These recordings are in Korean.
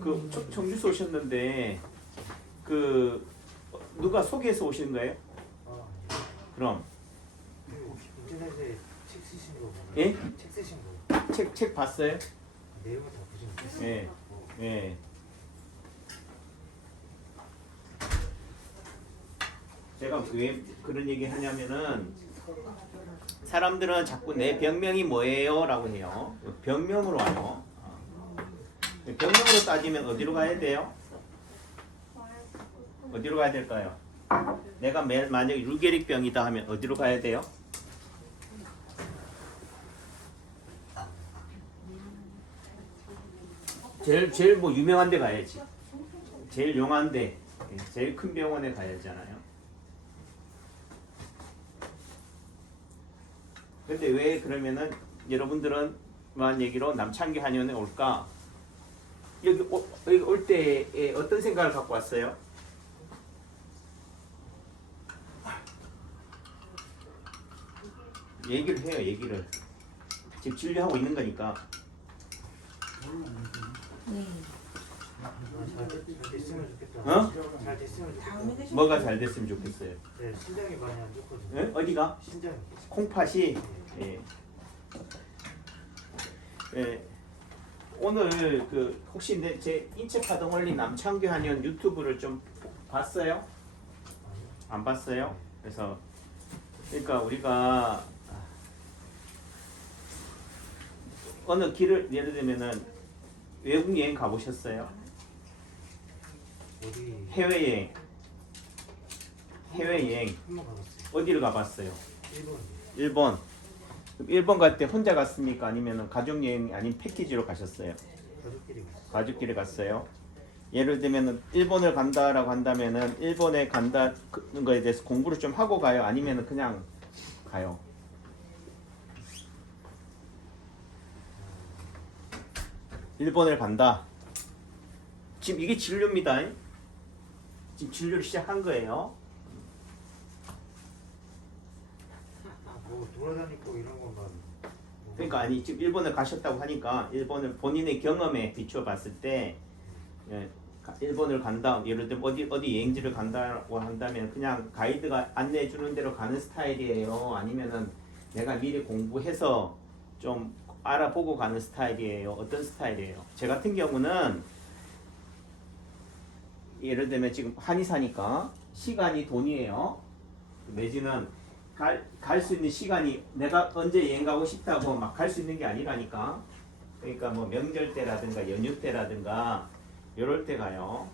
그 청주에서 오셨는데 그 누가 소개해서 오시는 거예요? 아, 그럼 인터넷에 책 쓰신 거 보면 예? 책 쓰신 거 책 봤어요? 내용을 다 보시면 예. 예. 제가 왜 그런 얘기 하냐면은 사람들은 자꾸 내 병명이 뭐예요? 라고 해요. 병명으로 와요. 병명으로 따지면 어디로 가야 돼요? 어디로 가야 될까요? 내가 만약에 루게릭병이다 하면 어디로 가야 돼요? 제일 뭐 유명한 데 가야지. 제일 용한 데, 제일 큰 병원에 가야잖아요. 근데 왜 그러면은 여러분들은 만 얘기로 남창기 한의원에 올까? 여기 올 때에 어떤 생각을 갖고 왔어요? 얘기를 해요, 얘기를. 지금 진료하고 있는 거니까. 네. 잘 됐으면 좋겠다. 어? 잘 됐으면 좋겠다. 뭐가 잘 됐으면 좋겠어요. 네, 신장이 많이 안 좋거든요. 예? 어디가? 신장이. 콩팥이. 예. 예. 오늘 그 혹시 제 인체 파동 원리 남창규 한의원 유튜브를 좀 봤어요? 안 봤어요? 그래서 그러니까 우리가 어느 길을 예를 들면은 외국 여행 가보셨어요? 어디 해외여행. 해외여행 한번 가봤어요. 어디를 가봤어요? 일본. 일본. 그럼 일본 갈 때 혼자 갔습니까? 아니면 가족 여행 아닌 패키지로 가셨어요? 가족끼리 갔어요. 가족끼리 갔어요. 예를 들면 일본을 간다라고 한다면은 일본에 간다는 거에 대해서 공부를 좀 하고 가요? 아니면 그냥 가요? 일본을 간다. 지금 이게 진료입니다. 지금 진료를 시작한 거예요. 뭐 돌아다니고 이런 것만. 그러니까 아니 지금 일본을 가셨다고 하니까 일본을 본인의 경험에 비추어 봤을 때 일본을 간다. 예를 들면 어디 여행지를 간다고 한다면 그냥 가이드가 안내해 주는 대로 가는 스타일이에요. 아니면은 내가 미리 공부해서 좀 알아보고 가는 스타일이에요. 어떤 스타일이에요? 제 같은 경우는 예를 들면 지금 한의사니까 시간이 돈이에요. 내지는 갈 수 있는 시간이 내가 언제 여행 가고 싶다고 막 갈 수 있는 게 아니라니까. 그러니까 뭐 명절 때라든가 연휴 때라든가 이럴 때 가요.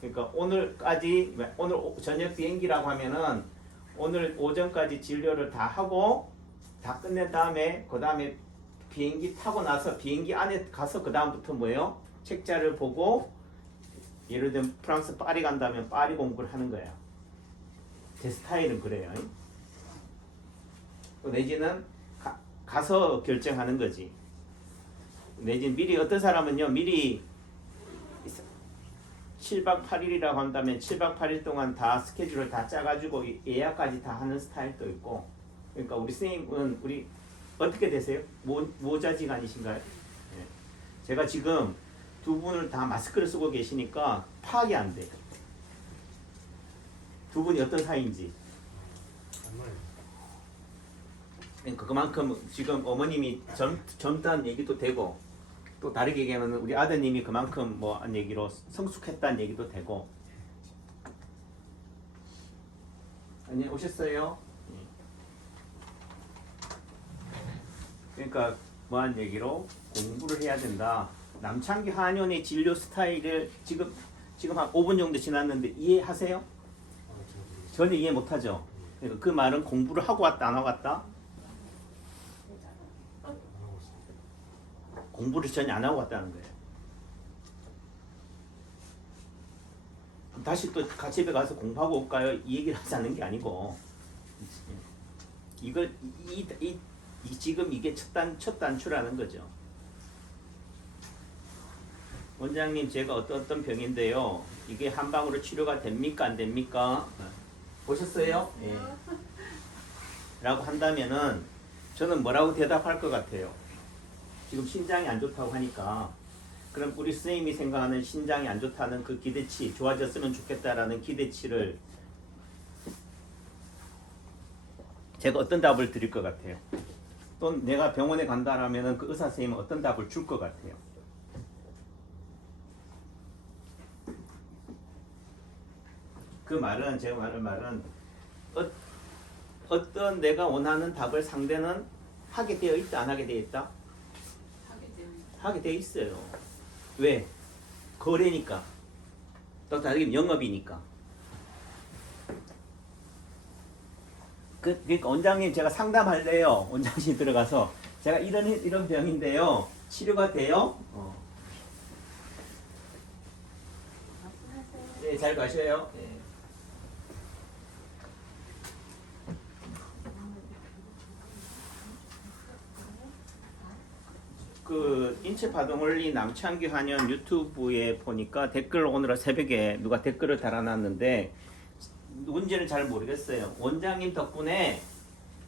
그러니까 오늘까지 오늘 저녁 비행기라고 하면은 오늘 오전까지 진료를 다 하고 다 끝낸 다음에 그 다음에 비행기 타고 나서 비행기 안에 가서 그 다음부터 뭐예요? 책자를 보고 예를 들면 프랑스 파리 간다면 파리 공부를 하는 거예요. 제 스타일은 그래요. 내지는 가서 결정하는 거지. 내지는 미리 어떤 사람은요 미리 7박 8일이라고 한다면 7박 8일 동안 다 스케줄을 다 짜가지고 예약까지 다 하는 스타일도 있고. 그러니까 우리 선생님은 우리 어떻게 되세요? 모자지간이신가요? 네. 제가 지금 두 분을 다 마스크를 쓰고 계시니까 파악이 안 돼. 두 분이 어떤 사이인지. 정말 그러니까 그만큼 지금 어머님이 젊다는 얘기도 되고 또 다르게 얘기하면 우리 아드님이 그만큼 뭐 한 얘기로 성숙했다는 얘기도 되고. 아니 오셨어요? 그러니까 뭐한 얘기로 공부를 해야 된다. 남창기 한의원의 진료 스타일을 지금 한 5분 정도 지났는데 이해하세요? 전혀 이해 못하죠. 그러니까 그 말은 공부를 하고 왔다 안 하고 왔다? 공부를 전혀 안 하고 왔다는 거예요. 다시 또 집에 가서 공부하고 올까요? 이 얘기를 하자는 게 아니고 이걸 지금 이게 첫 단추라는 거죠. 원장님 제가 어떤 병인데요. 이게 한 방으로 치료가 됩니까 안 됩니까? 보셨어요? 예. 라고 한다면은 저는 뭐라고 대답할 것 같아요. 지금 신장이 안 좋다고 하니까 그럼 우리 선생님이 생각하는 신장이 안 좋다는 그 기대치, 좋아졌으면 좋겠다라는 기대치를 제가 어떤 답을 드릴 것 같아요? 또 내가 병원에 간다라면 그 의사 선생님은 어떤 답을 줄 것 같아요? 그 말은 제가 말은 어떤 내가 원하는 답을 상대는 하게 되어 있다, 안 하게 되어 있다? 하게 되어 있어요. 왜? 거래니까. 또 다르게 영업이니까. 그러니까 원장님 제가 상담할래요. 원장님 들어가서 제가 이런 병인데요. 치료가 돼요? 네, 잘 가셔요. 네. 그 인체파동원리 남창규 한의원 유튜브에 보니까 댓글 오늘 새벽에 누가 댓글을 달아놨는데 누군지는 잘 모르겠어요. 원장님 덕분에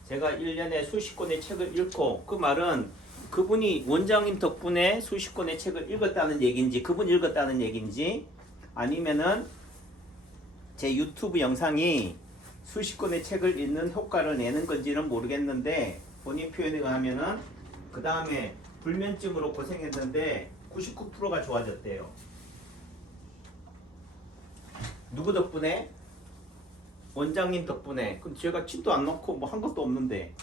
제가 1년에 수십 권의 책을 읽고, 그 말은 그분이 원장님 덕분에 수십 권의 책을 읽었다는 얘기인지 그분 읽었다는 얘기인지 아니면은 제 유튜브 영상이 수십 권의 책을 읽는 효과를 내는 건지는 모르겠는데 본인 표현에 의하면은 그 다음에 불면증으로 고생했는데 99%가 좋아졌대요. 누구 덕분에? 원장님 덕분에. 그럼 제가 침도 안 넣고 뭐 한 것도 없는데.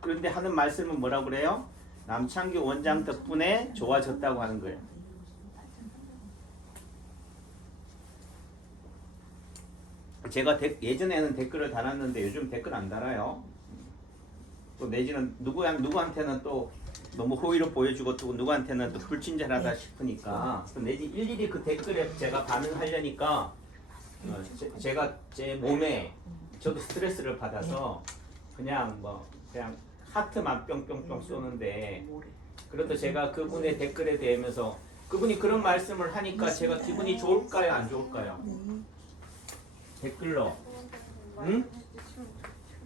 그런데 하는 말씀은 뭐라고 그래요? 남창규 원장 덕분에 좋아졌다고 하는 거예요. 제가 예전에는 댓글을 달았는데 요즘 댓글 안 달아요. 또 내지는 누구한테는 또 너무 호의를 보여주고 또 누구한테는 또 불친절하다 싶으니까 또 내지 일일이 그 댓글에 제가 반응하려니까 제가 제 몸에 저도 스트레스를 받아서 그냥 하트만 뿅뿅뿅 쏘는데, 그래도 제가 그분의 댓글에 대하면서 그분이 그런 말씀을 하니까 제가 기분이 좋을까요, 안 좋을까요? 댓글로. 응?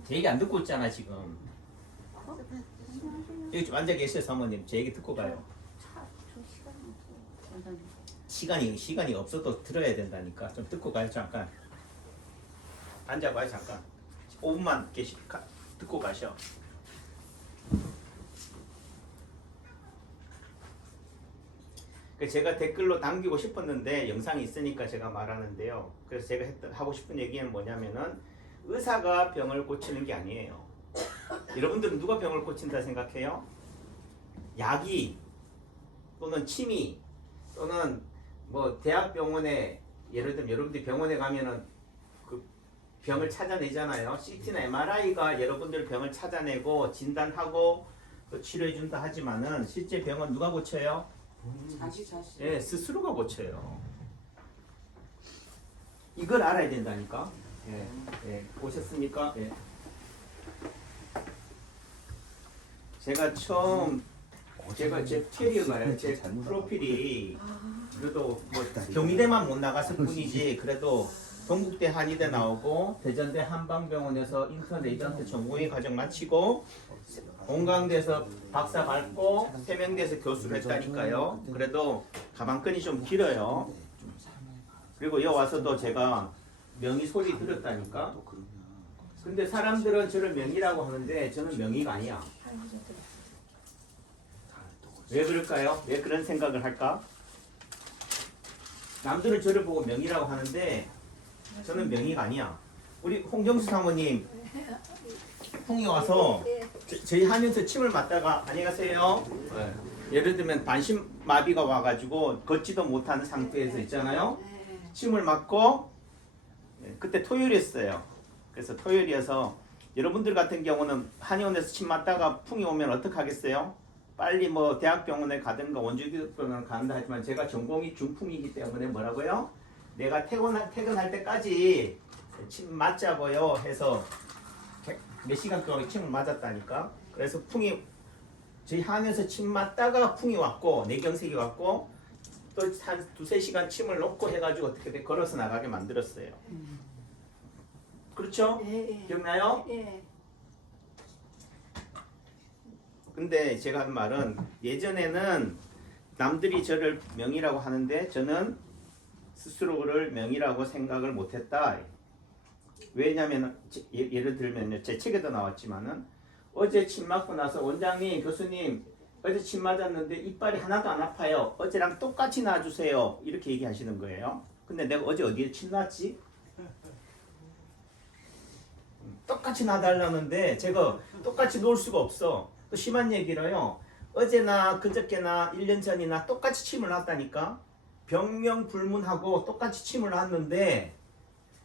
제 얘기 안 듣고 있잖아 지금. 여기 좀 앉아 계세요 사모님. 제 얘기 듣고 가요. 시간이 없어도 들어야 된다니까. 좀 듣고 가요 잠깐. 앉아봐요 잠깐. 5분만 듣고 가셔. 제가 댓글로 남기고 싶었는데 영상이 있으니까 제가 말하는데요. 그래서 제가 하고 싶은 얘기는 뭐냐면은 의사가 병을 고치는 게 아니에요. 여러분들은 누가 병을 고친다 생각해요? 약이 또는 침이 또는 뭐 대학병원에 예를 들면 여러분들이 병원에 가면은 그 병을 찾아내잖아요. CT나 MRI가 여러분들 병을 찾아내고 진단하고 치료해준다 하지만은 실제 병은 누가 고쳐요? 자기 자신. 예, 스스로가 고쳐요. 이걸 알아야 된다니까. 예, 보셨습니까? 예. 제가 제 캐리어가요. 제 프로필이 그래도 뭐 경희대만 못 나갔을 뿐이지 그래도 동국대 한의대 나오고 대전대 한방병원에서 인턴 에이전트 전공의 과정 마치고 공강대에서 박사 밟고 세명대에서 교수를 했다니까요. 그래도 가방끈이 좀 길어요. 그리고 여기 와서도 제가 명의 소리 들었다니까. 근데 사람들은 저를 명의라고 하는데 저는 명의가 아니야. 왜 그럴까요? 왜 그런 생각을 할까? 남들은 저를 보고 명의라고 하는데 저는 명의가 아니야. 우리 홍정수 사모님 풍이 와서 저희 하면서 침을 맞다가 안녕히 가세요. 네. 예를 들면 반신마비가 와가지고 걷지도 못하는 상태에서 있잖아요. 침을 맞고 그때 토요일이었어요. 그래서 토요일이어서 여러분들 같은 경우는 한의원에서 침 맞다가 풍이 오면 어떡 하겠어요? 빨리 뭐 대학병원에 가든가 원주병원에 간다 하지만 제가 전공이 중풍이기 때문에 뭐라고요? 내가 퇴근할 때까지 침 맞자고요 해서 몇 시간 동안 침을 맞았다니까. 그래서 풍이 저희 한의원에서 침 맞다가 풍이 왔고 뇌경색이 왔고 또 한 두세 시간 침을 놓고 해가지고 어떻게 걸어서 나가게 만들었어요. 그렇죠? 예. 기억나요? 예. 근데 제가 한 말은 예전에는 남들이 저를 명의라고 하는데 저는 스스로를 명의라고 생각을 못했다. 왜냐하면 예를 들면요, 제 책에도 나왔지만은 어제 침 맞고 나서 원장님, 교수님 어제 침 맞았는데 이빨이 하나도 안 아파요. 어제랑 똑같이 놔주세요. 이렇게 얘기하시는 거예요. 근데 내가 어제 어디에 침 놨지? 똑같이 놔달라는데 제가 똑같이 놓을 수가 없어. 또 심한 얘기라요. 어제나 그저께나 1년 전이나 똑같이 침을 놨다니까. 병명불문하고 똑같이 침을 놨는데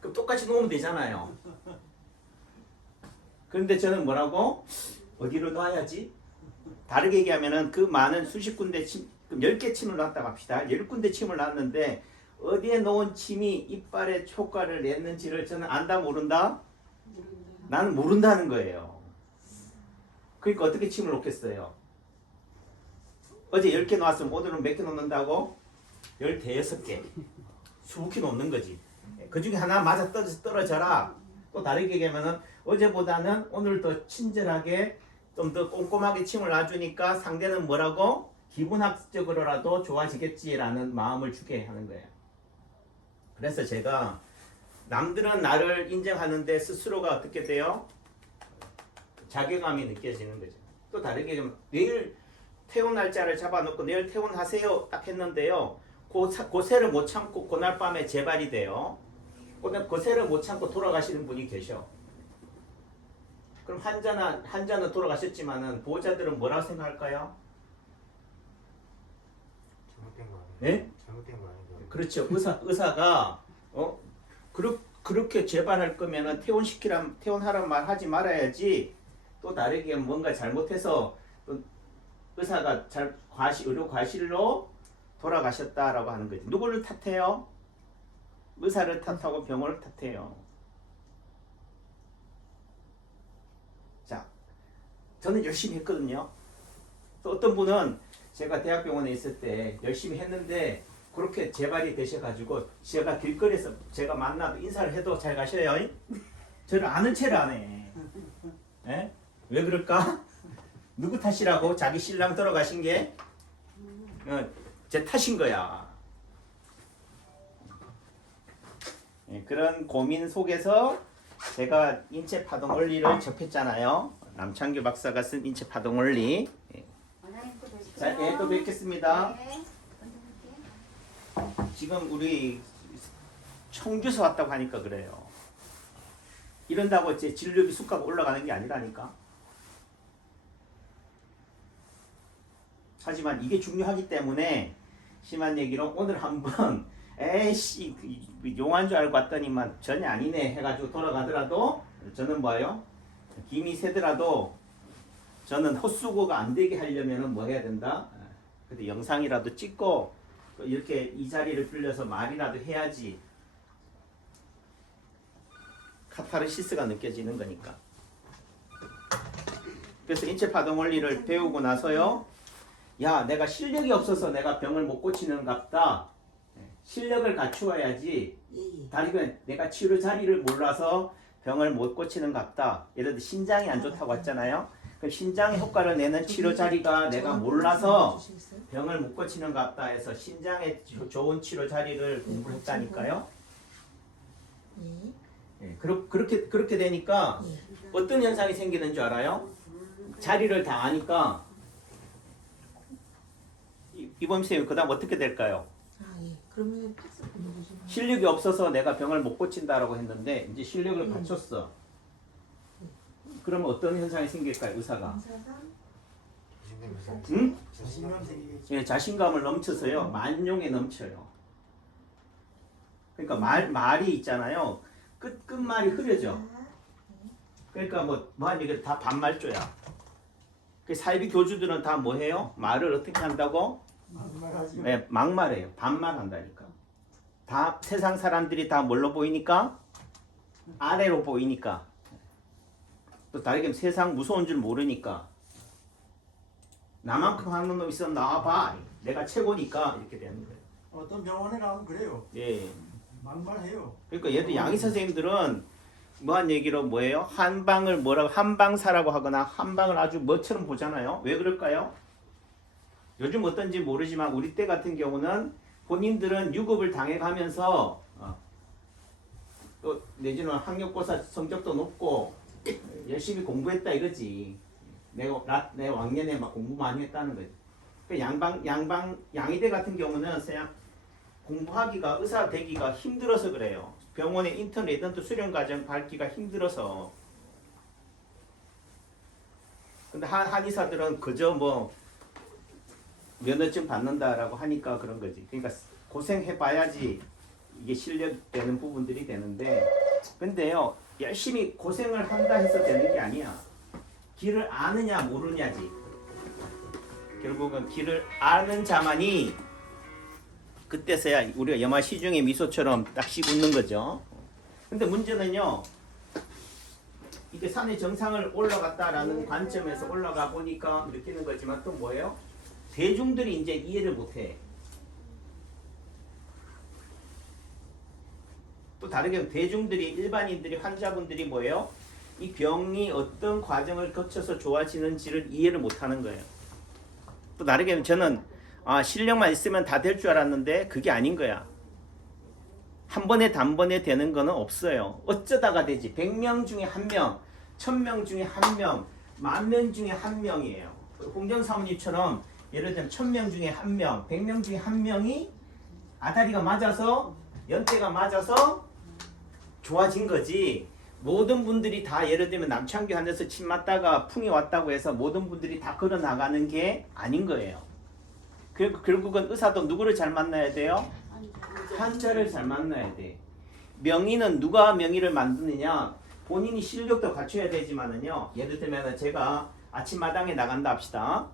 그럼 똑같이 놓으면 되잖아요. 그런데 저는 뭐라고? 어디로 놔야지? 다르게 얘기하면은 그 많은 수십 군데 침, 10개 침을 놨다고 합시다. 10군데 침을 놨는데 어디에 놓은 침이 이빨에 효과를 냈는지를 저는 안다 모른다? 나는 모른다는 거예요. 그러니까 어떻게 침을 놓겠어요? 어제 10개 놓았으면 오늘은 몇 개 놓는다고? 15개. 20개 놓는 거지. 그 중에 하나 맞아 떨어져라. 또 다르게 얘기하면은 어제보다는 오늘 더 친절하게 좀 더 꼼꼼하게 침을 놔주니까 상대는 뭐라고? 기분학적으로라도 좋아지겠지라는 마음을 주게 하는 거예요. 그래서 제가 남들은 나를 인정하는데 스스로가 어떻게 돼요? 자괴감이 느껴지는 거죠. 또 다르게 얘기하면 내일 퇴원 날짜를 잡아놓고 내일 퇴원하세요 딱 했는데요. 그 새를 못 참고 그날 밤에 재발이 돼요. 그 새를 못 참고 돌아가시는 분이 계셔. 그럼 환자는 돌아가셨지만은 보호자들은 뭐라고 생각할까요? 잘못된 거 아니에요? 네? 잘못된 거 아니에요? 그렇죠. 의사가 그렇게 재발할 거면은 퇴원하란 말 하지 말아야지. 또 다르게 뭔가 잘못해서 또 의사가 의료 과실로 돌아가셨다라고 하는 거지. 누구를 탓해요? 의사를 탓하고 병원을 탓해요. 자, 저는 열심히 했거든요. 또 어떤 분은 제가 대학병원에 있을 때 열심히 했는데 그렇게 재발이 되셔가지고 제가 길거리에서 제가 만나도 인사를 해도 잘 가셔요. 저를 아는 체를 안 해. 에? 왜 그럴까? 누구 탓이라고? 자기 신랑 돌아가신 게 제 탓인 거야. 그런 고민 속에서 제가 인체 파동 원리를 접했잖아요. 남창규 박사가 쓴 인체 파동 원리. 자, 예, 또 뵙겠습니다. 네. 지금 우리 청주에서 왔다고 하니까 그래요. 이런다고 제 진료비 수가가 올라가는 게 아니라니까. 하지만 이게 중요하기 때문에 심한 얘기로 오늘 한번 에이씨 용한 줄 알고 왔더니만 전혀 아니네 해가지고 돌아가더라도 저는 뭐예요? 김이 새더라도 저는 헛수고가 안 되게 하려면 뭐 해야 된다? 근데 영상이라도 찍고 이렇게 이 자리를 빌려서 말이라도 해야지 카타르시스가 느껴지는 거니까. 그래서 인체파동 원리를 배우고 나서요, 야 내가 실력이 없어서 내가 병을 못 고치는갑다. 실력을 갖추어야지. 다리가 내가 치료 자리를 몰라서 병을 못 고치는갑다. 예를 들어 신장이 안 좋다고 했잖아요. 그럼 신장에 효과를 내는 치료 자리가 내가 몰라서 병을 못 고치는갑다 해서 신장에 좋은 치료 자리를 공부했다니까요. 그렇게 되니까 어떤 현상이 생기는 줄 알아요? 자리를 다 아니까 이범 쌤 그다음 어떻게 될까요? 그러면 팩스 보내주시면 실력이 없어서 내가 병을 못 고친다라고 했는데 이제 실력을 갖췄어. 그러면 어떤 현상이 생길까요, 의사가? 응? 예, 자신감을 넘쳐서요, 만용에 넘쳐요. 그러니까 말이 있잖아요. 끝말이 흐려져. 그러니까 뭐한 얘기 다 반말조야. 그 사이비 교주들은 다 뭐해요? 말을 어떻게 한다고? 네, 막말해요. 반말한다니까. 다 세상 사람들이 다 뭘로 보이니까? 아래로 보이니까. 또 다르게 세상 무서운 줄 모르니까. 나만큼 하는 놈 있으면 나와봐. 내가 최고니까 이렇게 되는 거예요. 어떤 병원에 가면 그래요. 예. 막말해요. 그러니까 얘들 양의 선생님들은 뭐한 얘기로 뭐예요? 한방을 뭐라고 한방사라고 하거나 한방을 아주 뭐처럼 보잖아요. 왜 그럴까요? 요즘 어떤지 모르지만 우리 때 같은 경우는 본인들은 유급을 당해가면서 또 내지는 학력고사 성적도 높고 열심히 공부했다 이거지. 내 왕년에 막 공부 많이 했다는 거지. 그 양의대 같은 경우는 그냥 공부하기가 의사 되기가 힘들어서 그래요. 병원에 인턴 레전트 수련 과정 밟기가 힘들어서. 근데 한의사들은 그저 뭐 면허증 받는다라고 하니까 그런 거지. 그러니까 고생해봐야지 이게 실력되는 부분들이 되는데, 근데요 열심히 고생을 한다 해서 되는 게 아니야. 길을 아느냐 모르냐지. 결국은 길을 아는 자만이 그때서야 우리가 영화 시중의 미소처럼 딱씩 웃는 거죠. 근데 문제는요, 이게 산의 정상을 올라갔다라는 관점에서 올라가 보니까 느끼는 거지만 또 뭐예요? 대중들이 이제 이해를 못해. 또 다르게 대중들이, 일반인들이, 환자분들이 뭐예요? 이 병이 어떤 과정을 거쳐서 좋아지는지를 이해를 못하는 거예요. 또 다르게 저는 실력만 있으면 다 될 줄 알았는데 그게 아닌 거야. 한 번에 단번에 되는 거는 없어요. 어쩌다가 되지. 100명 중에 1명, 1000명 중에 1명, 10,000명 중에 1명이에요. 홍정 사모님처럼 예를 들면 1000명 중에 1명, 100명 중에 1명이 아다리가 맞아서, 연대가 맞아서 좋아진 거지. 모든 분들이 다 예를 들면 남창규 한에서 침 맞다가 풍이 왔다고 해서 모든 분들이 다 걸어 나가는 게 아닌 거예요. 결국은 의사도 누구를 잘 만나야 돼요? 환자를 잘 만나야 돼. 명의는 누가 명의를 만드느냐? 본인이 실력도 갖춰야 되지만은요. 예를 들면 제가 아침마당에 나간다 합시다.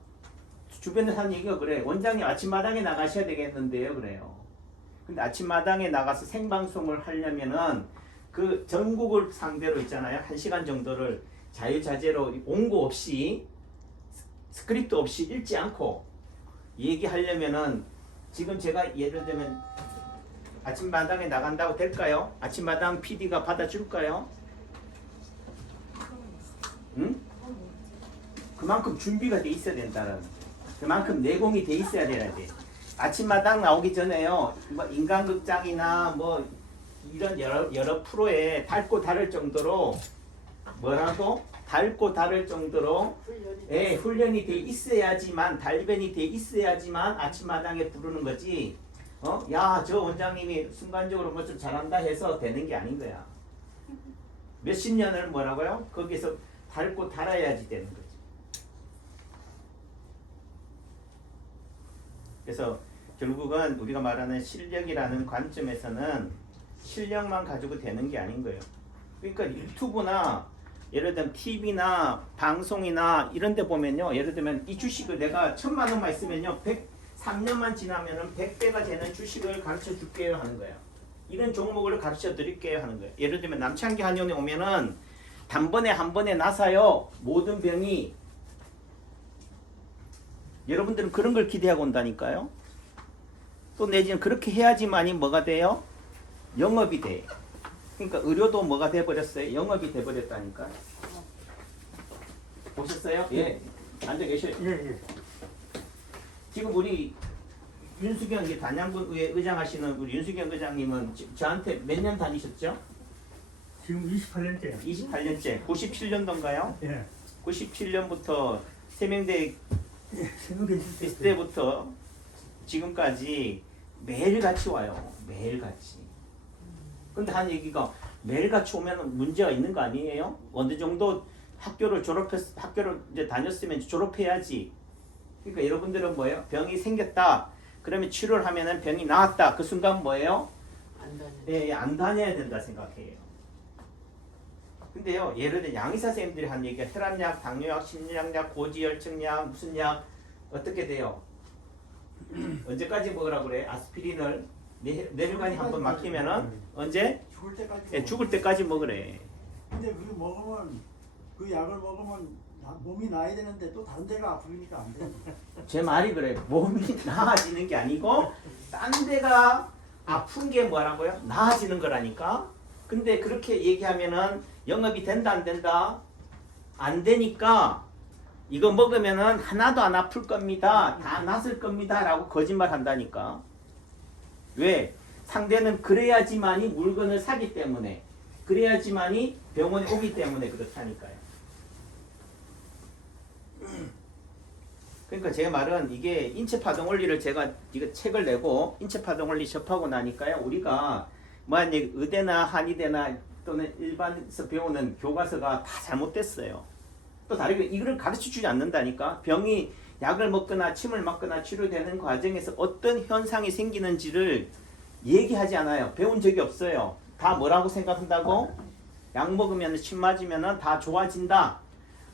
주변에 사는 얘기가 그래. 원장님 아침마당에 나가셔야 되겠는데요. 그래요. 근데 아침마당에 나가서 생방송을 하려면은 그 전국을 상대로 있잖아요. 1시간 정도를 자유자재로 온고 없이 스크립트 없이 읽지 않고 얘기하려면은 지금 제가 예를 들면 아침마당에 나간다고 될까요? 아침마당 PD가 받아줄까요? 응? 그만큼 준비가 돼 있어야 된다는, 그만큼 내공이 돼 있어야 돼. 아침마당 나오기 전에요. 뭐 인간극장이나 뭐 이런 여러 프로에 닳고 다를 정도로 뭐라고? 닳고 다를 정도로 훈련이 돼 있어야지만, 달변이 돼 있어야지만 아침마당에 부르는 거지. 야, 저 원장님이 순간적으로 뭐 좀 잘한다 해서 되는 게 아닌 거야. 몇십 년을 뭐라고요? 거기서 닳고 달아야지 되는 거지. 그래서 결국은 우리가 말하는 실력이라는 관점에서는 실력만 가지고 되는 게 아닌 거예요. 그러니까 유튜브나 예를 들면 TV나 방송이나 이런 데 보면요. 예를 들면 이 주식을 내가 1,000만 원만 있으면요. 3년만 지나면은 100배가 되는 주식을 가르쳐 줄게요 하는 거예요. 이런 종목을 가르쳐 드릴게요 하는 거예요. 예를 들면 남창기 한의원에 오면은 단번에 한 번에 나사요. 모든 병이. 여러분들은 그런 걸 기대하고 온다니까요. 또 내지는 그렇게 해야지만이 뭐가 돼요? 영업이 돼. 그러니까 의료도 뭐가 돼버렸어요? 영업이 돼버렸다니까. 보셨어요? 예. 앉아 계셔요. 예. 지금 우리 윤수경 이제 단양군 의회 의장하시는 우리 윤수경 의장님은 저한테 몇 년 다니셨죠? 지금 28년째. 28년째. 97년도인가요? 예. 97년부터 세명대 생각해 있을 주세요. 때부터 지금까지 매일같이 와요. 매일같이. 근데 한 얘기가 매일같이 오면 문제가 있는 거 아니에요? 어느 정도 학교를 이제 다녔으면 졸업해야지. 그러니까 여러분들은 뭐예요? 병이 생겼다. 그러면 치료를 하면은 병이 나았다. 그 순간 뭐예요? 안 다녀야 된다 생각해요. 근데요, 예를 들어 양의사 선생님들이 한 얘기가 혈압약, 당뇨약, 심장약, 고지혈증약, 무슨 약 어떻게 돼요? 언제까지 먹으라고 그래? 아스피린을 뇌혈관이 한번 막히면은 언제? 죽을 때까지. 예, 죽을 때까지 먹으래. 근데 그 먹으면 그 약을 먹으면 몸이 나야 되는데 또 다른 데가 아프니까 안 돼. 제 말이 그래. 몸이 나아지는 게 아니고 딴 데가 아픈 게 뭐라고요? 나아지는 거라니까. 근데 그렇게 얘기하면은 영업이 된다 안 된다? 안 되니까 이거 먹으면은 하나도 안 아플 겁니다. 다 낫을 겁니다. 라고 거짓말 한다니까. 왜? 상대는 그래야지만이 물건을 사기 때문에, 그래야지만이 병원에 오기 때문에 그렇다니까요. 그러니까 제 말은 이게 인체파동 원리를 제가 이거 책을 내고 인체파동 원리 접하고 나니까요. 우리가 만약 의대나 한의대나 또는 일반에서 배우는 교과서가 다 잘못됐어요. 또 다르게 이거를 가르쳐 주지 않는다니까. 병이 약을 먹거나 침을 맞거나 치료되는 과정에서 어떤 현상이 생기는지를 얘기하지 않아요. 배운 적이 없어요. 다 뭐라고 생각한다고? 약 먹으면 침 맞으면 다 좋아진다.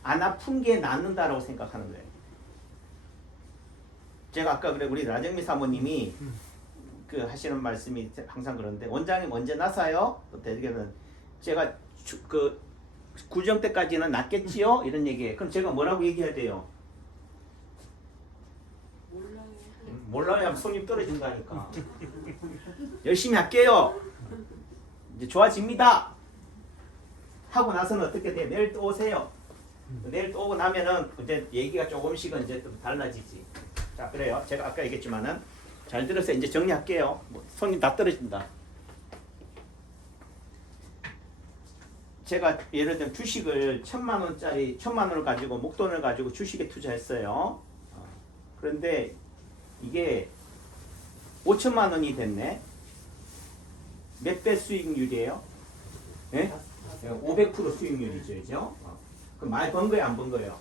안 아픈 게 낫는다라고 생각하는 거예요. 제가 아까 그래 우리 라정미 사모님이 그 하시는 말씀이 항상 그런데 원장님 언제 나사요? 또 대개는 제가 그 구정 때까지는 낫겠지요? 이런 얘기해. 그럼 제가 뭐라고 얘기해야 돼요? 몰라요. 하면 손님 떨어진다니까. 열심히 할게요. 이제 좋아집니다. 하고 나서는 어떻게 돼? 내일 또 오세요. 내일 또 오고 나면은 이제 얘기가 조금씩은 이제 좀 달라지지. 자, 그래요. 제가 아까 얘기했지만은 잘 들어서 이제 정리할게요. 뭐 손님 다 떨어진다. 제가 예를 들면 주식을 1,000만 원을 가지고 목돈을 가지고 주식에 투자했어요. 그런데 이게 5천만 원이 됐네. 몇 배 수익률이에요? 예? 500% 수익률이죠, 그죠? 그럼 많이 번 거예요, 안 번 거예요?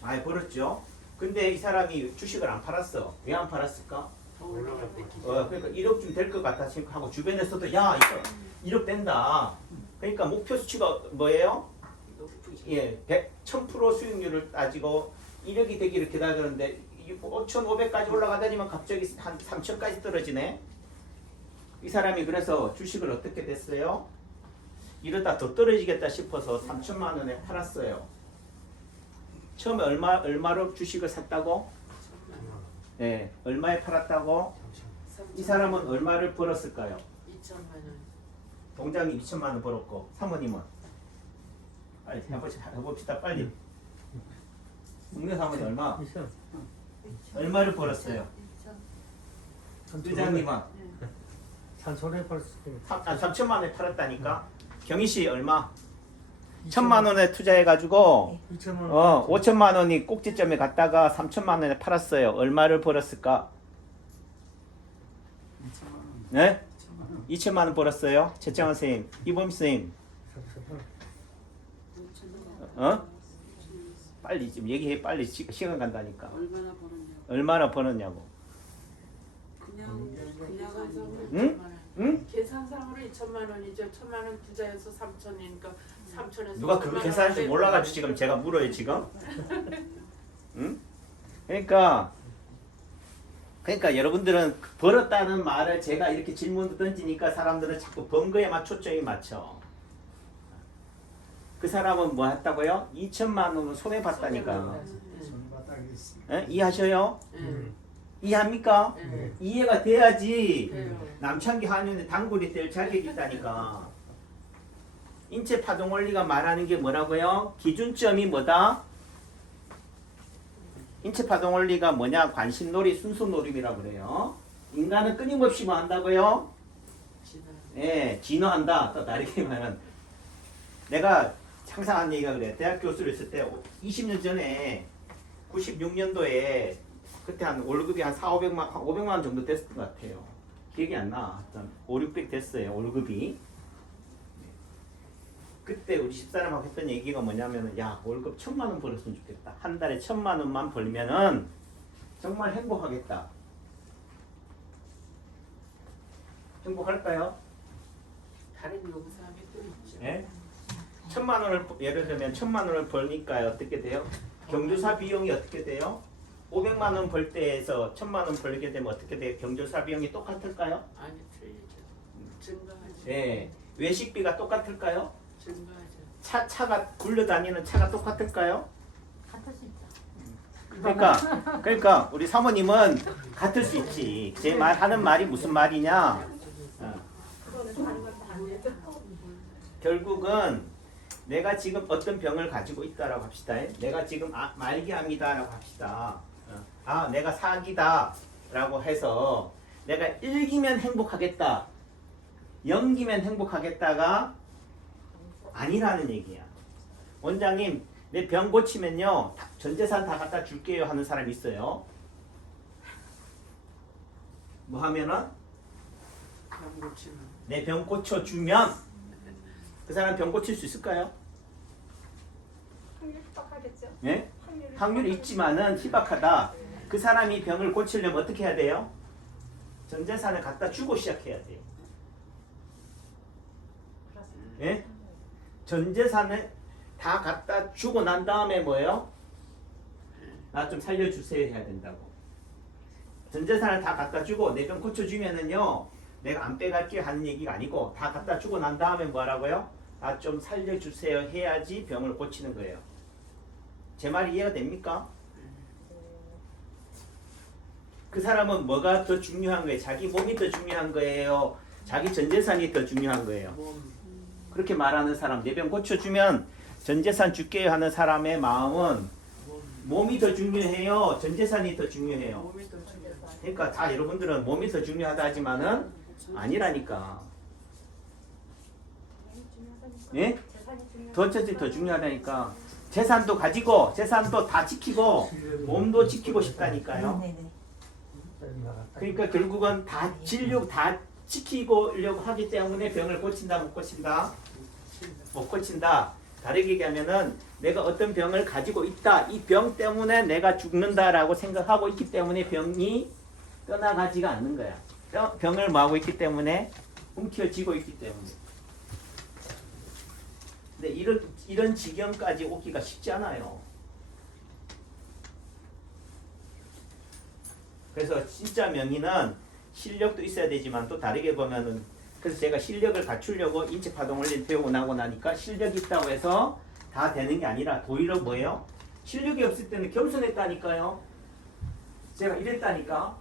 많이 벌었죠. 근데 이 사람이 주식을 안 팔았어. 왜 안 팔았을까? 올라갈 때 그러니까 1억쯤 될 것 같아 생각하고 주변에서도 야 이거 1억 된다. 그러니까 목표 수치가 뭐예요? 예, 1000% 수익률을 따지고 1억이 되기를 기다리는데 5,500까지 올라가다니만 갑자기 한 3,000까지 떨어지네. 이 사람이 그래서 주식을 어떻게 됐어요? 이러다 더 떨어지겠다 싶어서 3천만 원에 팔았어요. 처음에 얼마로 주식을 샀다고? 네, 얼마에 팔았다고? 이 사람은 얼마를 벌었을까요? 2천만 원. 동장이 2천만 원 벌었고 사모님은? 빨리 해봅시다 빨리. 국내 사모님 얼마? 얼마를 벌었어요? 의장님은? 3천에 벌써 3천만 원에 팔았다니까? 경희씨 얼마? 1,000만 원에 투자해가지고 2천만 원. 5천만 원이 꼭지점에 갔다가 3천만 원에 팔았어요. 얼마를 벌었을까? 2천만 원. 네? 2천만 원. 2천만 원 벌었어요. 최창원 선생님, 이범 선생님, 빨리 좀 얘기해. 빨리 시간 간다니까. 얼마나 벌었냐고. 얼마나 벌었냐고. 그냥 하자면 응? 2천만 원. 응? 계산상으로 2천만 원이죠. 1,000만 원 투자해서 3천이니까 3천에서 누가 그거 계산할 줄 몰라가지고 지금 제가 물어요 지금. 응? 그러니까 여러분들은 벌었다는 말을 제가 이렇게 질문을 던지니까 사람들은 자꾸 번 거에만 초점이 맞춰. 그 사람은 뭐 했다고요? 2천만 원을 손해 봤다니까. 손바닥이 예? 이해하셔요? 네. 이해합니까? 네. 이해가 돼야지 그래요. 남창기 한의원에 단골이 될 자격이 있다니까. 인체 파동 원리가 말하는 게 뭐라고요? 기준점이 뭐다? 인체 파동 원리가 뭐냐? 관심놀이, 순수놀이라고 그래요. 인간은 끊임없이 뭐 한다고요? 지나. 예, 진화한다. 또 다르게 말하면 내가 항상 하는 얘기가 그래. 대학 교수를 있을 때 20년 전에 96년도에 그때 한 월급이 한 500만 원 정도 됐을 것 같아요. 기억이 안 나. 하여튼 500, 600 됐어요. 월급이. 그때 우리 집사람하고 했던 얘기가 뭐냐면은 야 월급 1,000만 원 벌었으면 좋겠다. 한 달에 1,000만 원만 벌면은 정말 행복하겠다. 행복할까요? 다른 요구사항이 또 있죠. 예? 1,000만 원을 예를 들면 1,000만 원을 벌니까 어떻게 돼요? 경조사 비용이 어떻게 돼요? 500만 원 벌 때에서 1,000만 원 벌게 되면 어떻게 돼요? 경조사 비용이 똑같을까요? 아니 틀리죠. 증가하죠. 네. 외식비가 똑같을까요? 증가하죠. 차가 굴러다니는 차가 똑같을까요? 같을 수 있죠. 그러니까 우리 사모님은 같을 수 있지. 제 말 하는 말이 무슨 말이냐? 결국은 내가 지금 어떤 병을 가지고 있다라고 합시다. 내가 지금 말기암이다라고 합시다. 내가 사기다라고 해서 내가 1기면 행복하겠다, 0기면 행복하겠다가 아니라는 얘기야. 원장님, 내 병 고치면요 전 재산 다 갖다 줄게요 하는 사람 있어요. 뭐 하면은 병 고치는. 내 병 고쳐주면 그 사람 병 고칠 수 있을까요? 확률 희박하겠죠? 예? 확률이 있지만은 희박하다. 그 사람이 병을 고치려면 어떻게 해야 돼요? 전 재산을 갖다 주고 시작해야 돼요. 예? 전 재산을 다 갖다 주고 난 다음에 뭐예요? 나 좀 살려주세요 해야 된다고. 전 재산을 다 갖다 주고 내 병 고쳐주면은요 내가 안 빼갈게 하는 얘기가 아니고 다 갖다 주고 난 다음에 뭐라고요? 나 좀 살려주세요 해야지 병을 고치는 거예요. 제 말이 이해가 됩니까? 그 사람은 뭐가 더 중요한 거예요? 자기 몸이 더 중요한 거예요? 자기 전 재산이 더 중요한 거예요? 그렇게 말하는 사람, 내 병 고쳐주면 전 재산 줄게요 하는 사람의 마음은 몸이 더 중요해요? 전 재산이 더 중요해요? 몸이 더 중요해. 그러니까 다 여러분들은 몸이 더 중요하다 하지만은 아니라니까. 예? 더 중요하다니까. 재산도 가지고 재산도 다 지키고 몸도 지키고 싶다니까요. 그러니까 결국은 다 지키려고 하기 때문에 병을 고친다 못 고친다? 못 고친다. 다르게 얘기하면은 내가 어떤 병을 가지고 있다. 이 병 때문에 내가 죽는다라고 생각하고 있기 때문에 병이 떠나가지가 않는 거야. 병을 뭐하고 있기 때문에 움켜쥐고 있기 때문에. 근데 이런 지경까지 오기가 쉽지 않아요. 그래서 진짜 명의는 실력도 있어야 되지만 또 다르게 보면은 그래서 제가 실력을 갖추려고 인체파동 원리를 배우고 나고 나니까 실력이 있다고 해서 다 되는 게 아니라 오히려 뭐예요? 실력이 없을 때는 겸손했다니까요. 제가 이랬다니까.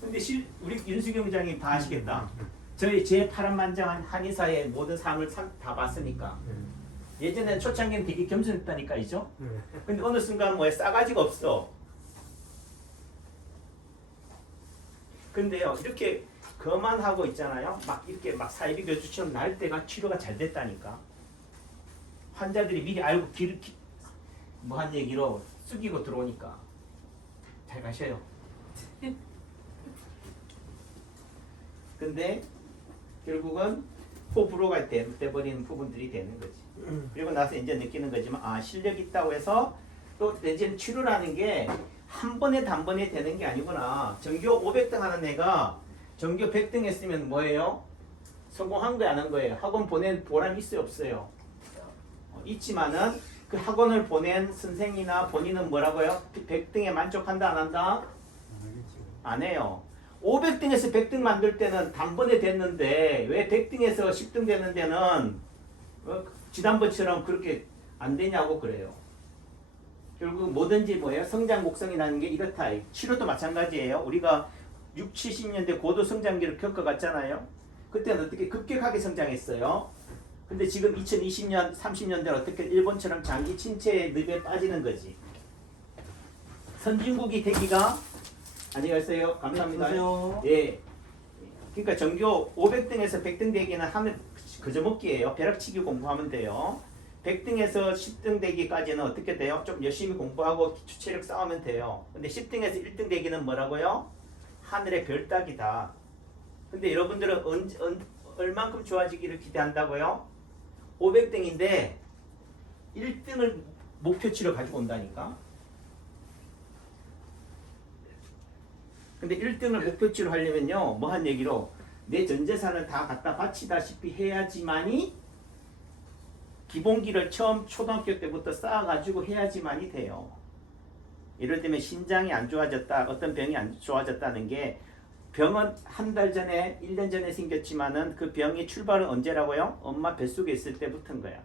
근데 우리 윤수경 부장님 다 아시겠다. 제 파란만장한 한의사의 모든 삶을 다 봤으니까. 예전에는 초창기는 되게 겸손했다니까이죠. 근데 어느 순간 뭐에 싸가지가 없어. 근데요 이렇게 거만하고 있잖아요. 막 이렇게 막 사이비 교주처럼 날 때가 치료가 잘 됐다니까. 환자들이 미리 알고 뭐한 얘기로 숙이고 들어오니까 잘 가셔요. 근데 결국은 호불호가 돼버리는 부분들이 되는 거지. 그리고 나서 이제 느끼는 거지만 실력 있다고 해서 또 이제 치료라는 게 한 번에 단번에 되는 게 아니구나. 전교 500등 하는 애가 전교 100등 했으면 뭐예요? 성공한 거야 안 한 거예요? 학원 보낸 보람이 있어요 없어요? 있지만은 그 학원을 보낸 선생이나 본인은 뭐라고요? 100등에 만족한다 안 한다? 안 해요. 500등에서 100등 만들 때는 단번에 됐는데 왜 100등에서 10등 되는 데는 지난번처럼 그렇게 안 되냐고 그래요. 결국 뭐든지 뭐예요? 성장 곡선이라는 게 이렇다. 치료도 마찬가지예요. 우리가 60, 70년대 고도 성장기를 겪어갔잖아요. 그때는 어떻게 급격하게 성장했어요. 근데 지금 2020년, 30년대는 어떻게 일본처럼 장기 침체의 늪에 빠지는 거지. 선진국이 되기가 안녕하세요. 감사합니다. 예. 그러니까 전교 500등에서 100등 되기는 하면 그저 먹기예요. 벼락치기 공부하면 돼요. 100등에서 10등 되기까지는 어떻게 돼요? 좀 열심히 공부하고 기초 체력 쌓으면 돼요. 근데 10등에서 1등 되기는 뭐라고요? 하늘의 별 따기다. 근데 여러분들은 얼만큼 좋아지기를 기대한다고요? 500등인데 1등을 목표치로 가지고 온다니까. 근데 1등을 목표치로 하려면요. 뭐 한 얘기로 내 전 재산을 다 갖다 바치다시피 해야지만이 기본기를 처음 초등학교 때부터 쌓아가지고 해야지만이 돼요. 예를 들면 신장이 안 좋아졌다, 어떤 병이 안 좋아졌다는 게 병은 한 달 전에, 1년 전에 생겼지만은 그 병의 출발은 언제라고요? 엄마 뱃속에 있을 때부터인 거야.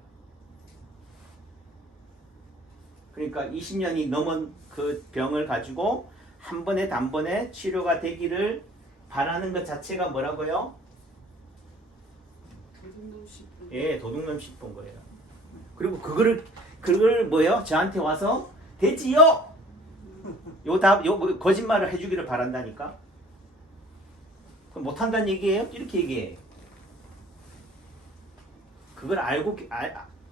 그러니까 20년이 넘은 그 병을 가지고 한 번에 단번에 치료가 되기를 바라는 것 자체가 뭐라고요? 도둑놈 싶은. 예, 도둑놈 싶은 거예요. 그리고 그걸 뭐요? 저한테 와서 되지요. 요 거짓말을 해주기를 바란다니까. 그럼 못한다는 얘기예요? 이렇게 얘기해. 그걸 알고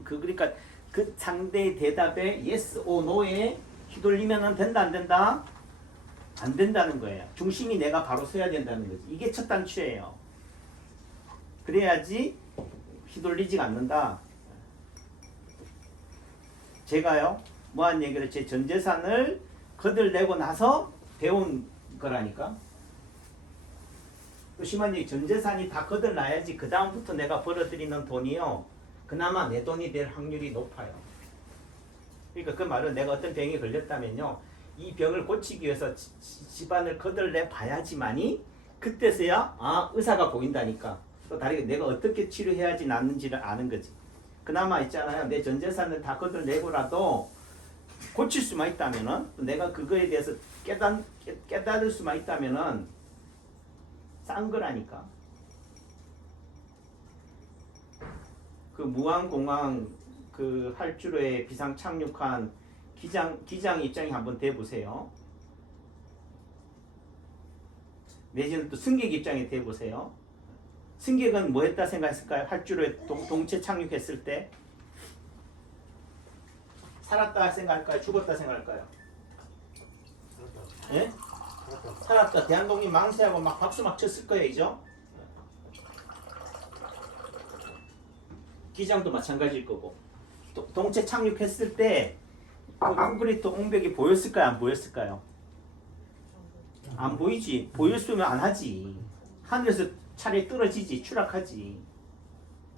그러니까 그 상대의 대답에 yes or no에 휘둘리면은 된다 안 된다? 안 된다는 거예요. 중심이 내가 바로 서야 된다는 거지. 이게 첫 단추예요. 그래야지 휘둘리지가 않는다. 제가요 뭐한 얘기를 제 전 재산을 거들내고 나서 배운 거라니까. 또 심한 얘기, 전 재산이 다 거들나야지 그 다음부터 내가 벌어들이는 돈이요 그나마 내 돈이 될 확률이 높아요. 그러니까 그 말은 내가 어떤 병에 걸렸다면요 이 병을 고치기 위해서 집안을 거들내 봐야지만이 그때서야 의사가 보인다니까. 또 다르게 내가 어떻게 치료해야지 낫는지를 아는 거지. 그나마 있잖아요 내 전 재산을 다 거들내고라도 고칠 수만 있다면은 내가 그거에 대해서 깨달을 수만 있다면은 싼 거라니까. 그 무한공항 그 활주로에 비상 착륙한 기장 입장에 한번 대보세요. 내지는 또 승객 입장에 대보세요. 승객은 뭐 했다 생각했을까요? 활주로에 동체 착륙했을 때 살았다 생각할까요? 죽었다 생각할까요? 살았다. 예? 살았다. 살았다. 대한독립 망세하고 막 박수 막 쳤을 거예요, 이죠? 기장도 마찬가지일 거고. 동체 착륙했을 때 그 콘크리트 옹벽이 보였을까요? 안 보였을까요? 안 보이지. 보였으면 안 하지. 하늘에서 차라리 떨어지지, 추락하지.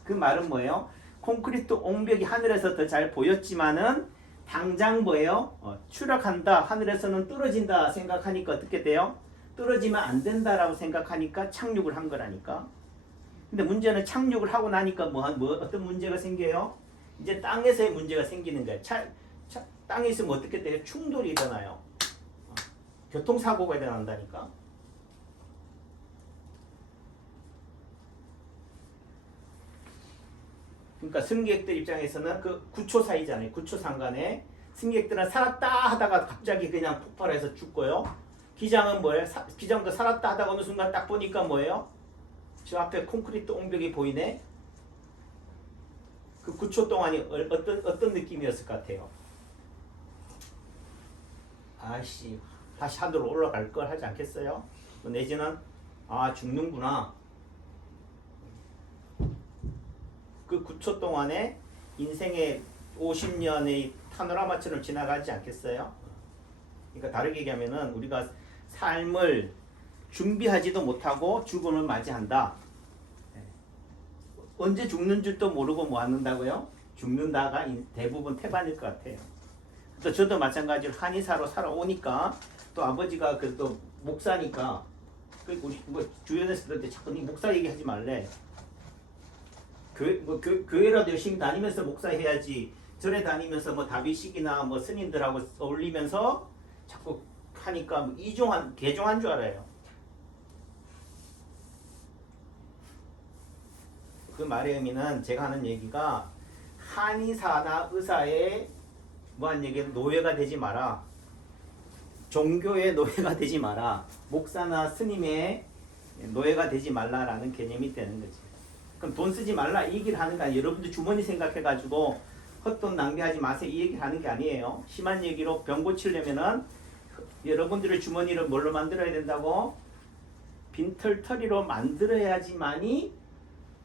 그 말은 뭐예요? 콘크리트 옹벽이 하늘에서 더 잘 보였지만은 당장 뭐예요? 추락한다, 하늘에서는 떨어진다 생각하니까 어떻게 돼요? 떨어지면 안 된다라고 생각하니까 착륙을 한 거라니까. 근데 문제는 착륙을 하고 나니까 어떤 문제가 생겨요? 이제 땅에서의 문제가 생기는 거예요. 땅에 있으면 어떻게 돼요? 충돌이 일어나요. 교통사고가 일어난다니까. 그러니까 승객들 입장에서는 그 9초 사이잖아요. 9초 상간에 승객들은 살았다 하다가 갑자기 그냥 폭발해서 죽고요. 기장은 뭐예요? 기장도 살았다 하다가 어느 순간 딱 보니까 뭐예요? 저 앞에 콘크리트 옹벽이 보이네. 그 9초 동안이 어떤 느낌이었을 것 같아요? 아씨, 다시 하늘로 올라갈 걸 하지 않겠어요? 내지는 죽는구나. 그 9초 동안에 인생의 50년의 파노라마처럼 지나가지 않겠어요? 그러니까 다르게 얘기하면은 우리가 삶을 준비하지도 못하고 죽음을 맞이한다. 언제 죽는 줄도 모르고 뭐 한다고요? 죽는다가 대부분 태반일 것 같아요. 또 저도 마찬가지로 한의사로 살아오니까 또 아버지가 그래도 목사니까 우리 뭐 주변에서도 자꾸 네 목사 얘기하지 말래. 교회라도 열심히 다니면서 목사해야지. 절에 다니면서 뭐 다비식이나 뭐 스님들하고 어울리면서 자꾸 하니까 뭐 개종한 줄 알아요. 그 말의 의미는 제가 하는 얘기가 한의사나 의사의 뭐한 얘기는 노예가 되지 마라. 종교의 노예가 되지 마라. 목사나 스님의 노예가 되지 말라라는 개념이 되는 거지. 그럼 돈 쓰지 말라 이 얘기를 하는 거 아니에요. 여러분들 주머니 생각해가지고 헛돈 낭비하지 마세요 이 얘기를 하는 게 아니에요. 심한 얘기로 병 고치려면은 여러분들의 주머니를 뭘로 만들어야 된다고? 빈털터리로 만들어야지만이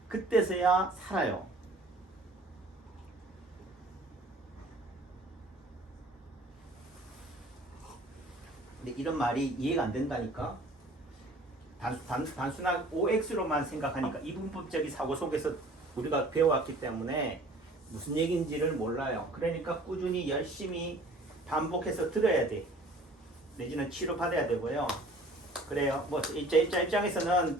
그때서야 살아요. 근데 이런 말이 이해가 안 된다니까. 단순한 OX로만 생각하니까 이분법적인 사고 속에서 우리가 배워왔기 때문에 무슨 얘기인지를 몰라요. 그러니까 꾸준히 열심히 반복해서 들어야 돼. 내지는 치료받아야 되고요. 그래요. 뭐 입장에서는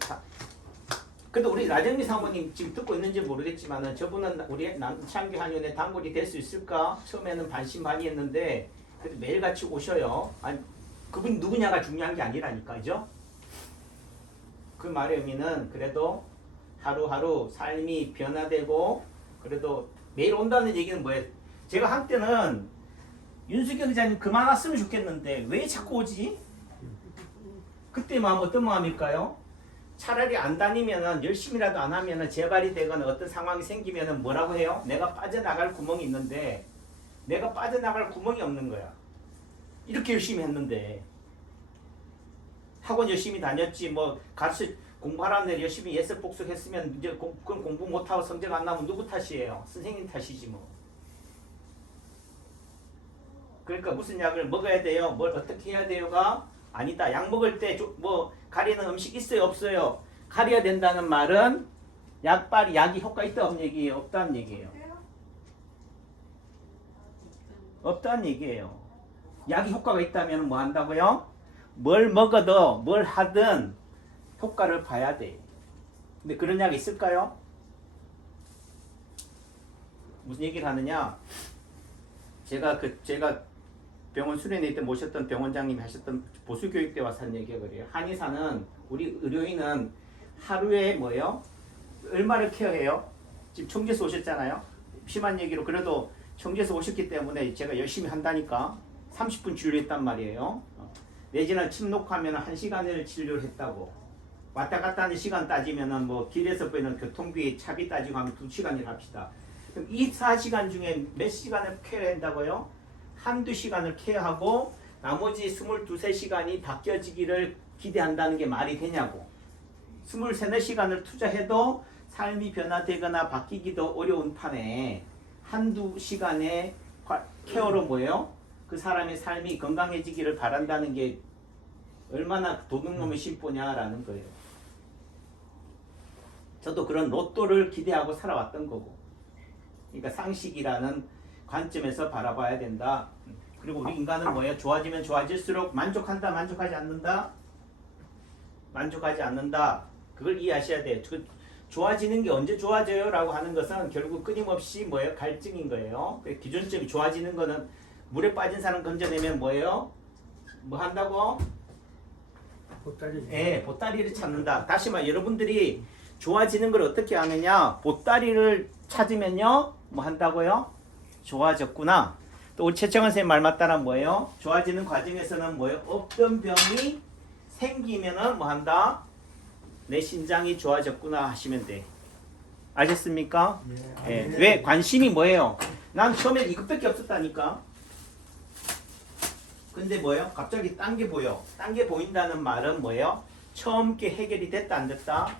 근데 우리 라정미 사모님 지금 듣고 있는지 모르겠지만은 저분은 우리 창규 한의원의 단골이 될 수 있을까? 처음에는 반신반의했는데 그래도 매일같이 오셔요. 아니 그분이 누구냐가 중요한 게 아니라니까, 그죠? 그 말의 의미는 그래도 하루하루 삶이 변화되고 그래도 매일 온다는 얘기는 뭐예요? 제가 한때는 윤수경 기자님 그만 왔으면 좋겠는데 왜 자꾸 오지? 그때 마음 어떤 마음일까요? 차라리 안 다니면은 열심히라도 안 하면은 재발이 되거나 어떤 상황이 생기면은 뭐라고 해요? 내가 빠져나갈 구멍이 있는데 내가 빠져나갈 구멍이 없는 거야. 이렇게 열심히 했는데 학원 열심히 다녔지 뭐 같이 공부하라는 데 열심히 예습 복습했으면 이제 그건 공부 못하고 성적 안 나오면 누구 탓이에요? 선생님 탓이지 뭐. 그러니까 무슨 약을 먹어야 돼요? 뭘 어떻게 해야 돼요가 아니다. 약 먹을 때 뭐 가리는 음식 있어요? 없어요? 가려야 된다는 말은 약이 효과 있다 없는 얘기예요? 없다는 얘기예요? 없다는 얘기예요. 약이 효과가 있다면 뭐 한다고요? 뭘 먹어도 뭘 하든 효과를 봐야 돼. 근데 그런 약이 있을까요? 무슨 얘기를 하느냐? 제가 병원 수련회 때 모셨던 병원장님이 하셨던 보수교육 때 와서 한 얘기가 그래요. 한의사는 우리 의료인은 하루에 뭐예요? 얼마를 케어해요? 지금 청주에서 오셨잖아요. 심한 얘기로 그래도 청주에서 오셨기 때문에 제가 열심히 한다니까 30분 진료했단 말이에요. 내지는 침 놓고하면 1시간을 진료를 했다고. 왔다 갔다 하는 시간 따지면은 뭐 길에서 보이는 교통비 차비 따지고 하면 2시간이라 합시다. 그럼 24시간 중에 몇 시간을 케어한다고요? 한두 시간을 케어하고 나머지 22, 3시간이 바뀌어지기를 기대한다는 게 말이 되냐고. 23, 4시간을 투자해도 삶이 변화되거나 바뀌기도 어려운 판에 한두 시간의 케어로 뭐예요? 그 사람의 삶이 건강해지기를 바란다는 게 얼마나 도둑놈의 심보냐라는 거예요. 저도 그런 로또를 기대하고 살아왔던 거고. 그러니까 상식이라는 관점에서 바라봐야 된다. 그리고 우리 인간은 뭐예요? 좋아지면 좋아질수록 만족한다, 만족하지 않는다? 만족하지 않는다. 그걸 이해하셔야 돼요. 좋아지는 게 언제 좋아져요? 라고 하는 것은 결국 끊임없이 뭐예요? 갈증인 거예요. 기준점이 좋아지는 거는 물에 빠진 사람 건져내면 뭐예요? 뭐 한다고? 보따리. 예, 보따리를 찾는다. 다시 말해 여러분들이 좋아지는 걸 어떻게 하느냐? 보따리를 찾으면요. 뭐 한다고요? 좋아졌구나. 또 우리 최정은 선생님 말 맞다란 뭐예요? 좋아지는 과정에서는 뭐예요? 없던 병이 생기면은 뭐 한다? 내 신장이 좋아졌구나 하시면 돼. 아셨습니까? 예. 왜? 관심이 뭐예요? 난 처음에 이것밖에 없었다니까. 근데 뭐예요? 갑자기 딴 게 보여. 딴 게 보인다는 말은 뭐예요? 처음 게 해결이 됐다 안 됐다?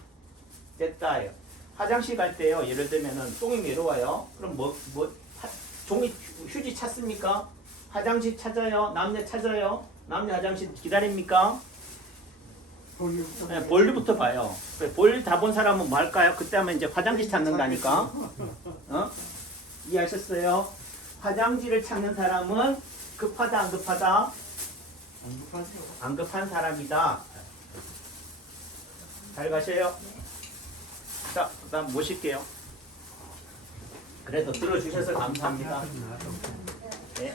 됐다예요. 화장실 갈 때요. 예를 들면은 똥이 내려와요. 그럼 종이 휴지 찾습니까? 화장실 찾아요. 남녀 찾아요. 남녀 화장실 기다립니까? 네, 볼일부터 봐요. 볼일 다 본 사람은 뭐 할까요? 그때 하면 이제 화장실 찾는다니까. 어? 이해하셨어요? 화장실을 찾는 사람은 급하다 안 급하다? 안 급한 사람이다. 잘 가셔요. 자, 그다음 모실게요. 그래도 들어주셔서 감사합니다. 네.